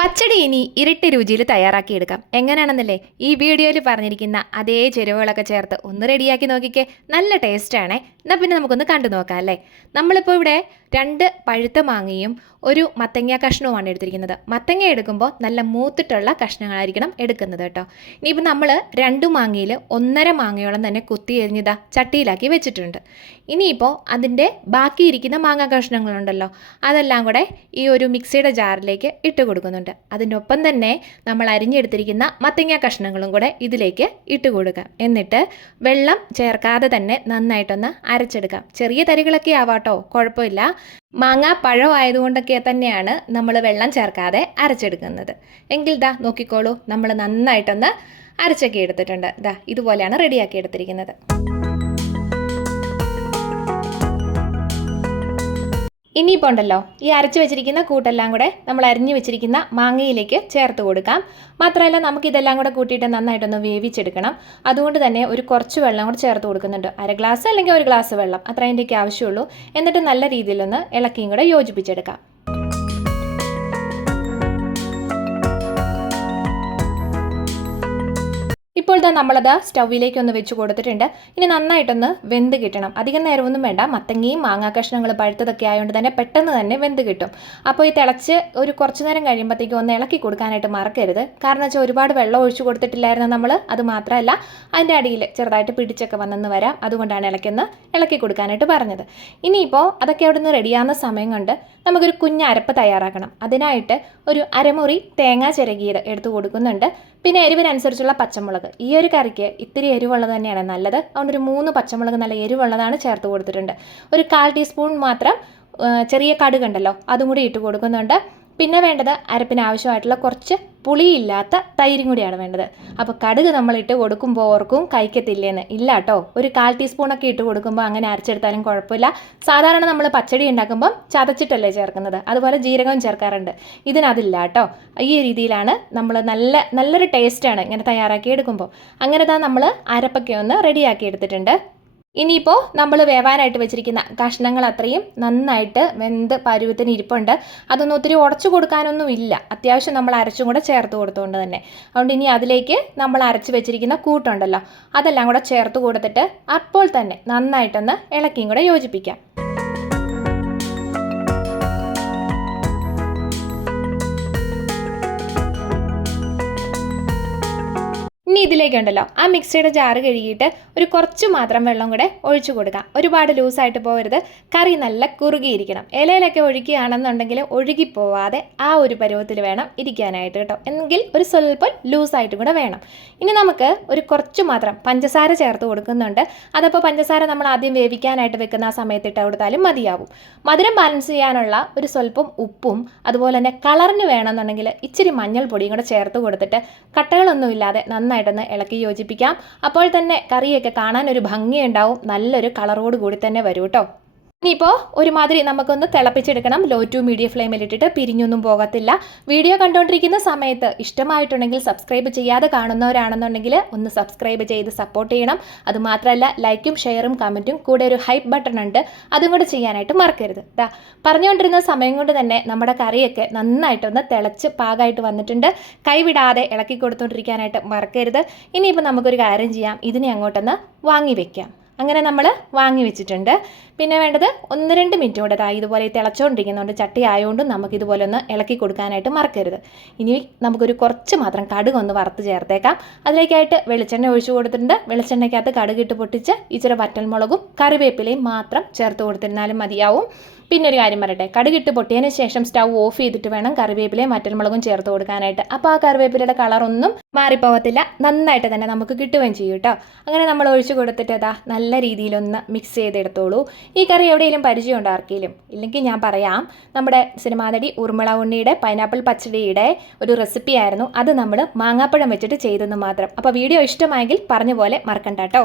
പച്ചടി ഇനി ഇരട്ടി രുചിയിൽ തയ്യാറാക്കിയെടുക്കാം. എങ്ങനെയാണെന്നല്ലേ ഈ വീഡിയോയിൽ പറഞ്ഞിരിക്കുന്ന അതേ ചേരുവകളൊക്കെ ചേർത്ത് ഒന്ന് റെഡിയാക്കി നോക്കിക്കേ. നല്ല ടേസ്റ്റാണേ. എന്നാൽ പിന്നെ നമുക്കൊന്ന് കണ്ടു നോക്കാം അല്ലേ. നമ്മളിപ്പോൾ ഇവിടെ 2 പഴുത്ത മാങ്ങയും ഒരു മത്തങ്ങ കഷ്ണവുമാണ് എടുത്തിരിക്കുന്നത്. മത്തങ്ങ എടുക്കുമ്പോൾ നല്ല മൂത്തിട്ടുള്ള കഷ്ണങ്ങളായിരിക്കണം എടുക്കുന്നത് കേട്ടോ. ഇനിയിപ്പോൾ നമ്മൾ 2 മാങ്ങയിൽ 1.5 മാങ്ങയോളം തന്നെ കുത്തി എരിഞ്ഞിതാ ചട്ടിയിലാക്കി വെച്ചിട്ടുണ്ട്. ഇനിയിപ്പോൾ അതിൻ്റെ ബാക്കിയിരിക്കുന്ന മാങ്ങ കഷ്ണങ്ങളുണ്ടല്ലോ, അതെല്ലാം കൂടെ ഈ ഒരു മിക്സിയുടെ ജാറിലേക്ക് ഇട്ട് കൊടുക്കുന്നുണ്ട്. അതിൻ്റെ ഒപ്പം തന്നെ നമ്മൾ അരിഞ്ഞെടുത്തിരിക്കുന്ന മത്തങ്ങ കഷ്ണങ്ങളും കൂടെ ഇതിലേക്ക് ഇട്ട് കൊടുക്കാം. എന്നിട്ട് വെള്ളം ചേർക്കാതെ തന്നെ നന്നായിട്ടൊന്ന് അരച്ചെടുക്കാം. ചെറിയ തരികളൊക്കെ ആവാട്ടോ, കുഴപ്പമില്ല. മാങ്ങ പഴമായതുകൊണ്ടൊക്കെ തന്നെയാണ് നമ്മൾ വെള്ളം ചേർക്കാതെ അരച്ചെടുക്കുന്നത്. എങ്കിൽ ദാ നോക്കിക്കോളൂ, നമ്മൾ നന്നായിട്ടൊന്ന് അരച്ചൊക്കെ എടുത്തിട്ടുണ്ട്. ദാ ഇതുപോലെയാണ് റെഡിയാക്കി എടുത്തിരിക്കുന്നത്. ഇനിയിപ്പോൾ ഉണ്ടല്ലോ, ഈ അരച്ച് വെച്ചിരിക്കുന്ന കൂട്ടെല്ലാം കൂടെ നമ്മൾ അരിഞ്ഞു വെച്ചിരിക്കുന്ന മാങ്ങയിലേക്ക് ചേർത്ത് കൊടുക്കാം. മാത്രമല്ല നമുക്കിതെല്ലാം കൂടെ കൂട്ടിയിട്ട് നന്നായിട്ടൊന്ന് വേവിച്ചെടുക്കണം. അതുകൊണ്ട് തന്നെ ഒരു കുറച്ച് വെള്ളം കൂടെ ചേർത്ത് കൊടുക്കുന്നുണ്ട്. 1/2 ഗ്ലാസ് അല്ലെങ്കിൽ 1 ഗ്ലാസ് വെള്ളം, അത്രേൻ്റെയൊക്കെ ആവശ്യമുള്ളൂ. എന്നിട്ട് നല്ല രീതിയിലൊന്ന് ഇളക്കിയും കൂടെ യോജിപ്പിച്ചെടുക്കാം. ഇപ്പോൾ നമ്മളത് സ്റ്റൗവിലേക്ക് ഒന്ന് വെച്ച് കൊടുത്തിട്ടുണ്ട്. ഇനി നന്നായിട്ടൊന്ന് വെന്ത് കിട്ടണം. അധികം നേരമൊന്നും വേണ്ട. മത്തങ്ങയും മാങ്ങാ കഷ്ണങ്ങൾ പഴുത്തതൊക്കെ ആയതുകൊണ്ട് തന്നെ പെട്ടെന്ന് തന്നെ വെന്ത് കിട്ടും. അപ്പോൾ ഈ തിളച്ച് ഒരു കുറച്ച് നേരം കഴിയുമ്പോഴത്തേക്കും ഒന്ന് ഇളക്കി കൊടുക്കാനായിട്ട് മറക്കരുത്. കാരണം വെച്ചാൽ ഒരുപാട് വെള്ളം ഒഴിച്ചു കൊടുത്തിട്ടില്ലായിരുന്നു നമ്മൾ. അത് മാത്രമല്ല അതിൻ്റെ അടിയിൽ ചെറുതായിട്ട് പിടിച്ചൊക്കെ വന്നെന്ന് വരാം. അതുകൊണ്ടാണ് ഇളക്കി കൊടുക്കാനായിട്ട് പറഞ്ഞത്. ഇനിയിപ്പോൾ അതൊക്കെ അവിടെ നിന്ന് റെഡിയാകുന്ന സമയം കൊണ്ട് നമുക്കൊരു കുഞ്ഞ് അരപ്പ് തയ്യാറാക്കണം. അതിനായിട്ട് ഒരു അരമുറി തേങ്ങ ചിരകിയത് എടുത്ത് കൊടുക്കുന്നുണ്ട്. പിന്നെ എരിവിനനുസരിച്ചുള്ള പച്ചമുളക്. ഈ ഒരു കറിക്ക് ഇത്തിരി എരിവുള്ളത് തന്നെയാണ് നല്ലത്. അതുകൊണ്ട് ഒരു 3 പച്ചമുളക് നല്ല എരിവുള്ളതാണ് ചേർത്ത് കൊടുത്തിട്ടുണ്ട്. ഒരു 1/4 ടീസ്പൂൺ മാത്രം ചെറിയ കടുക് ഉണ്ടല്ലോ, അതും കൂടി ഇട്ട് കൊടുക്കുന്നുണ്ട്. പിന്നെ വേണ്ടത് അരപ്പിന് ആവശ്യമായിട്ടുള്ള കുറച്ച് പുളിയില്ലാത്ത തൈരും കൂടിയാണ് വേണ്ടത്. അപ്പോൾ കടുക് നമ്മൾ ഇട്ട് കൊടുക്കുമ്പോൾ ഓർക്കും കഴിക്കത്തില്ലേന്ന്. ഇല്ല കേട്ടോ, ഒരു 1/4 ടീസ്പൂണൊക്കെ ഇട്ട് കൊടുക്കുമ്പോൾ അങ്ങനെ അരച്ചെടുത്താലും കുഴപ്പമില്ല. സാധാരണ നമ്മൾ പച്ചടി ഉണ്ടാക്കുമ്പം ചതച്ചിട്ടല്ലേ ചേർക്കുന്നത്, അതുപോലെ ജീരകവും ചേർക്കാറുണ്ട്. ഇതിനതില്ല കേട്ടോ. ഈ രീതിയിലാണ് നമ്മൾ നല്ലൊരു ടേസ്റ്റാണ് ഇങ്ങനെ തയ്യാറാക്കി എടുക്കുമ്പോൾ. അങ്ങനെ നമ്മൾ അരപ്പൊക്കെ ഒന്ന് റെഡിയാക്കി എടുത്തിട്ടുണ്ട്. ഇനിയിപ്പോൾ നമ്മൾ വേവാനായിട്ട് വെച്ചിരിക്കുന്ന കഷ്ണങ്ങൾ അത്രയും നന്നായിട്ട് വെന്ത് പരുവത്തിന് ഇരിപ്പുണ്ട്. അതൊന്നും ഒത്തിരി ഉടച്ചു കൊടുക്കാനൊന്നും ഇല്ല. അത്യാവശ്യം നമ്മൾ അരച്ചും കൂടെ ചേർത്ത് കൊടുത്തുകൊണ്ട് തന്നെ. അതുകൊണ്ട് ഇനി അതിലേക്ക് നമ്മൾ അരച്ച് വെച്ചിരിക്കുന്ന കൂട്ടുണ്ടല്ലോ, അതെല്ലാം കൂടെ ചേർത്ത് കൊടുത്തിട്ട് അപ്പോൾ തന്നെ നന്നായിട്ടൊന്ന് ഇളക്കിയും കൂടെ യോജിപ്പിക്കാം. ഇനി ഇതിലേക്കുണ്ടല്ലോ ആ മിക്സിയുടെ ജാറ് കഴുകിയിട്ട് ഒരു കുറച്ച് മാത്രം വെള്ളം കൂടെ ഒഴിച്ചു കൊടുക്കാം. ഒരുപാട് ലൂസായിട്ട് പോകരുത്. കറി നല്ല കുറുകിയിരിക്കണം. ഇലയിലൊക്കെ ഒഴിക്കുകയാണെന്നുണ്ടെങ്കിൽ ഒഴുകിപ്പോവാതെ ആ ഒരു പരുവത്തിൽ വേണം ഇരിക്കാനായിട്ട് കേട്ടോ. എങ്കിൽ ഒരു സ്വല്പം ലൂസായിട്ടും കൂടെ വേണം. ഇനി നമുക്ക് ഒരു കുറച്ച് മാത്രം പഞ്ചസാര ചേർത്ത് കൊടുക്കുന്നുണ്ട്. അതപ്പോൾ പഞ്ചസാര നമ്മൾ ആദ്യം വേവിക്കാനായിട്ട് വെക്കുന്ന ആ സമയത്ത് ഇട്ട് കൊടുത്താലും മതിയാവും. മധുരം ബാലൻസ് ചെയ്യാനുള്ള ഒരു സ്വല്പം ഉപ്പും അതുപോലെ തന്നെ കളറിന് വേണമെന്നുണ്ടെങ്കിൽ ഇച്ചിരി മഞ്ഞൾപ്പൊടിയും കൂടെ ചേർത്ത് കൊടുത്തിട്ട് കട്ടകളൊന്നുമില്ലാതെ നന്നായിട്ടൊന്ന് ഇളക്കി യോജിപ്പിക്കാം. അപ്പോൾ തന്നെ കറിയൊക്കെ കാണാൻ ഒരു ഭംഗിയുണ്ടാവും. നല്ലൊരു കളറോട് കൂടി തന്നെ വരും കേട്ടോ. ഇനിയിപ്പോൾ ഒരുമാതിരി നമുക്കൊന്ന് തിളപ്പിച്ചെടുക്കണം. ലോ ടു മീഡിയം ഫ്ലെയിമിലിട്ടിട്ട് പിരിഞ്ഞൊന്നും പോകത്തില്ല. വീഡിയോ കണ്ടുകൊണ്ടിരിക്കുന്ന സമയത്ത് ഇഷ്ടമായിട്ടുണ്ടെങ്കിൽ സബ്സ്ക്രൈബ് ചെയ്യാതെ കാണുന്നവരാണെന്നുണ്ടെങ്കിൽ ഒന്ന് സബ്സ്ക്രൈബ് ചെയ്ത് സപ്പോർട്ട് ചെയ്യണം. അതുമാത്രമല്ല ലൈക്കും ഷെയറും കമൻറ്റും കൂടെ ഒരു ഹൈപ്പ് ബട്ടൺ ഉണ്ട്, അതും കൂടെ ചെയ്യാനായിട്ട് മറക്കരുത്. പറഞ്ഞുകൊണ്ടിരുന്ന സമയം കൊണ്ട് തന്നെ നമ്മുടെ കറിയൊക്കെ നന്നായിട്ടൊന്ന് തിളച്ച് പാകമായിട്ട് വന്നിട്ടുണ്ട്. കൈവിടാതെ ഇളക്കി കൊടുത്തുകൊണ്ടിരിക്കാനായിട്ട് മറക്കരുത്. ഇനിയിപ്പോൾ നമുക്കൊരു കാര്യം ചെയ്യാം, ഇതിനെ അങ്ങോട്ടൊന്ന് വാങ്ങി വയ്ക്കാം. അങ്ങനെ നമ്മൾ വാങ്ങി വെച്ചിട്ടുണ്ട്. പിന്നെ വേണ്ടത് 1-2 മിനിറ്റ് കൂടെ ഇതുപോലെ തിളച്ചുകൊണ്ടിരിക്കുന്നതുകൊണ്ട് ചട്ടി ആയതുകൊണ്ടും നമുക്കിതുപോലെ ഒന്ന് ഇളക്കി കൊടുക്കാനായിട്ട് മറക്കരുത്. ഇനി നമുക്കൊരു കുറച്ച് മാത്രം കടുക് ഒന്ന് വറുത്ത് ചേർത്തേക്കാം. അതിലേക്കായിട്ട് വെളിച്ചെണ്ണ ഒഴിച്ചു കൊടുത്തിട്ടുണ്ട്. വെളിച്ചെണ്ണയ്ക്കകത്ത് കടുകിട്ട് പൊട്ടിച്ച് ഇച്ചിരി വറ്റൽമുളകും കറിവേപ്പിലയും മാത്രം ചേർത്ത് കൊടുത്തിരുന്നാലും മതിയാവും. പിന്നെ ഒരു കാര്യം പറയട്ടെ, കടുകിട്ട് പൊട്ടിയതിന് ശേഷം സ്റ്റൗ ഓഫ് ചെയ്തിട്ട് വേണം കറിവേപ്പിലയും വറ്റൽമുളകും ചേർത്ത് കൊടുക്കാനായിട്ട്. അപ്പോൾ ആ കറിവേപ്പിലയുടെ കളറൊന്നും മാറിപ്പോകത്തില്ല, നന്നായിട്ട് തന്നെ നമുക്ക് കിട്ടുകയും ചെയ്യും കേട്ടോ. അങ്ങനെ നമ്മൾ ഒഴിച്ചു കൊടുത്തിട്ട് നല്ല രീതിയിലൊന്ന് മിക്സ് ചെയ്തെടുത്തോളൂ. ഈ കറി എവിടെയെങ്കിലും പരിചയമുണ്ടോ ആർക്കെങ്കിലും? ഇല്ലെങ്കിൽ ഞാൻ പറയാം. നമ്മുടെ സിനിമാ നടി ഊർമിള ഉണ്ണിയുടെ പൈനാപ്പിൾ പച്ചടിയുടെ ഒരു റെസിപ്പി ആയിരുന്നു. അത് നമ്മൾ മാങ്ങാപ്പഴം വെച്ചിട്ട് ചെയ്തെന്ന് മാത്രം. അപ്പോൾ വീഡിയോ ഇഷ്ടമായെങ്കിൽ പറഞ്ഞ പോലെ മറക്കണ്ട കേട്ടോ.